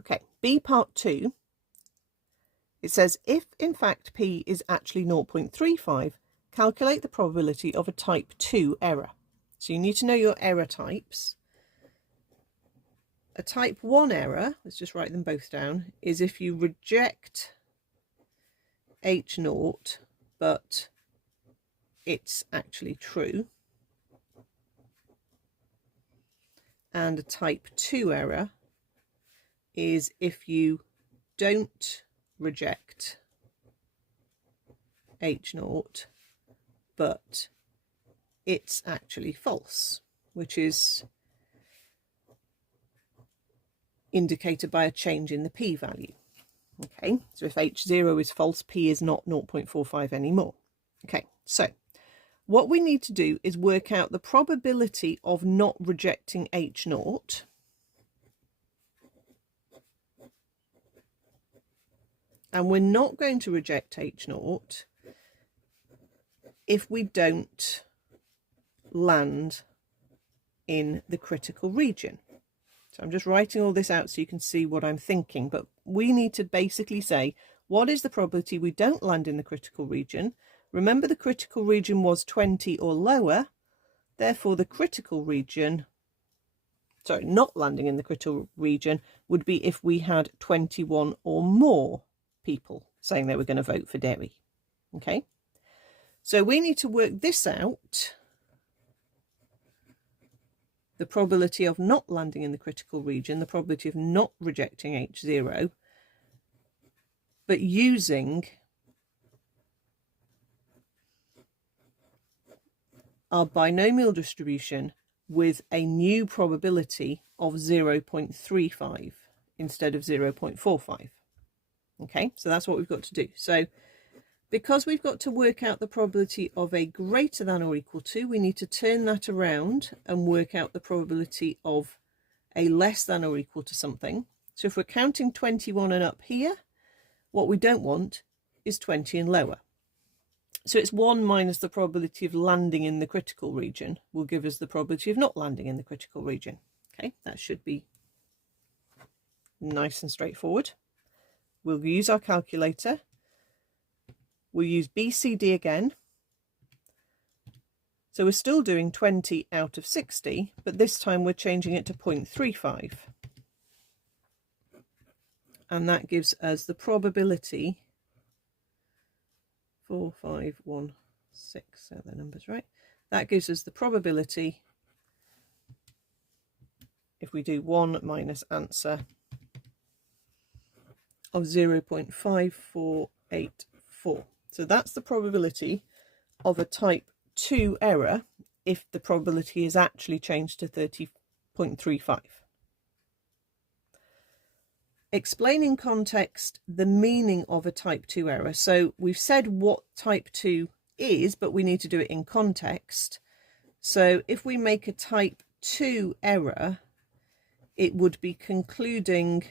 Okay, B part 2, it says, if in fact P is actually 0.35, calculate the probability of a type 2 error. So you need to know your error types. A type 1 error, let's just write them both down, is if you reject H0, but it's actually true. And a type 2 error is if you don't reject H0, but it's actually false, which is indicated by a change in the p-value. Okay, so if H0 is false, P is not 0.45 anymore. Okay, so what we need to do is work out the probability of not rejecting H0 and we're not going to reject H0 if we don't land in the critical region. So I'm just writing all this out so you can see what I'm thinking, but we need to basically say, what is the probability we don't land in the critical region? Remember, the critical region was 20 or lower, therefore the critical region, sorry, not landing in the critical region would be if we had 21 or more people saying they were going to vote for Derry. Okay, so we need to work this out, the probability of not landing in the critical region, the probability of not rejecting H0, but using our binomial distribution with a new probability of 0.35 instead of 0.45. Okay, so that's what we've got to do. So because we've got to work out the probability of a greater than or equal to, we need to turn that around and work out the probability of a less than or equal to something. So if we're counting 21 and up here, what we don't want is 20 and lower. So it's 1 minus the probability of landing in the critical region will give us the probability of not landing in the critical region. Okay, that should be nice and straightforward. We'll use our calculator. We'll use BCD again. So we're still doing 20 out of 60, but this time we're changing it to 0.35. And that gives us the probability, 4, 5, 1, 6, so the number's right. That gives us the probability, if we do 1 minus answer, of 0.5484. So that's the probability of a type 2 error if the probability is actually changed to 30.35. Explain in context the meaning of a type 2 error. So we've said what type 2 is, but we need to do it in context. So if we make a type 2 error, it would be concluding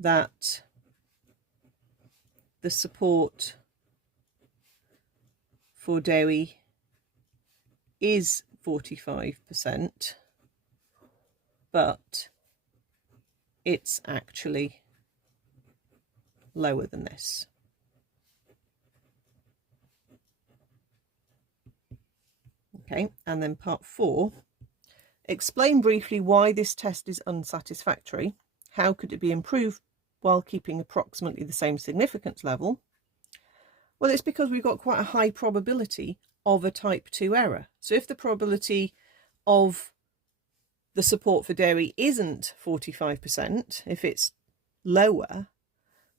that the support for Derry is 45%, but it's actually lower than this. Okay, and then part 4, explain briefly why this test is unsatisfactory. How could it be improved while keeping approximately the same significance level? Well, it's because we've got quite a high probability of a type 2 error. So if the probability of the support for Derry isn't 45%, if it's lower,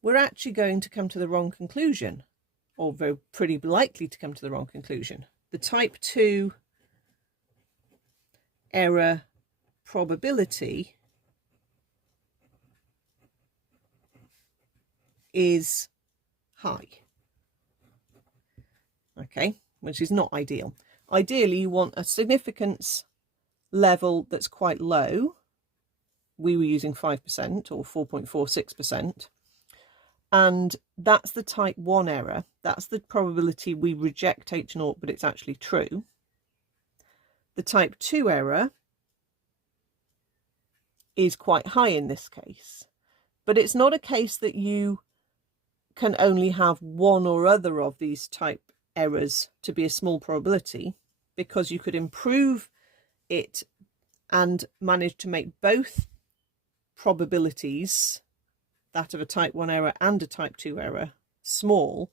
we're actually going to come to the wrong conclusion, or very pretty likely to come to the wrong conclusion. The type 2 error probability is high. Okay, which is not ideal. Ideally, you want a significance level that's quite low. We were using 5% or 4.46%. And that's the type 1 error. That's the probability we reject H0, but it's actually true. The type 2 error is quite high in this case. But it's not a case that you can only have one or other of these type errors to be a small probability, because you could improve it and manage to make both probabilities, that of a type 1 error and a type 2 error, small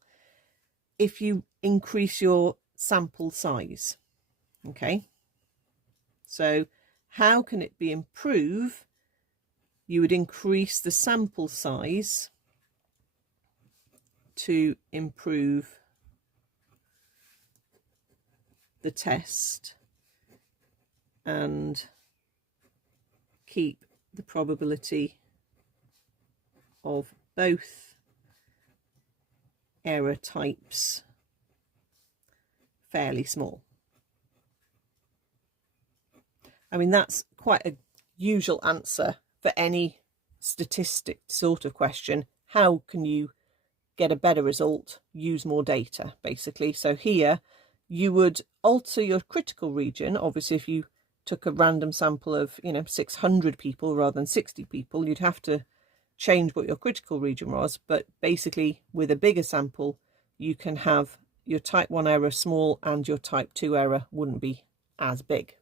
if you increase your sample size. Okay, so how can it be improved? You would increase the sample size to improve the test and keep the probability of both error types fairly small. I mean, that's quite a usual answer for any statistic sort of question. How can you get a better result? Use more data, basically. So here you would alter your critical region. Obviously, if you took a random sample of 600 people rather than 60 people, you'd have to change what your critical region was. But basically, with a bigger sample, you can have your type 1 error small and your type 2 error wouldn't be as big.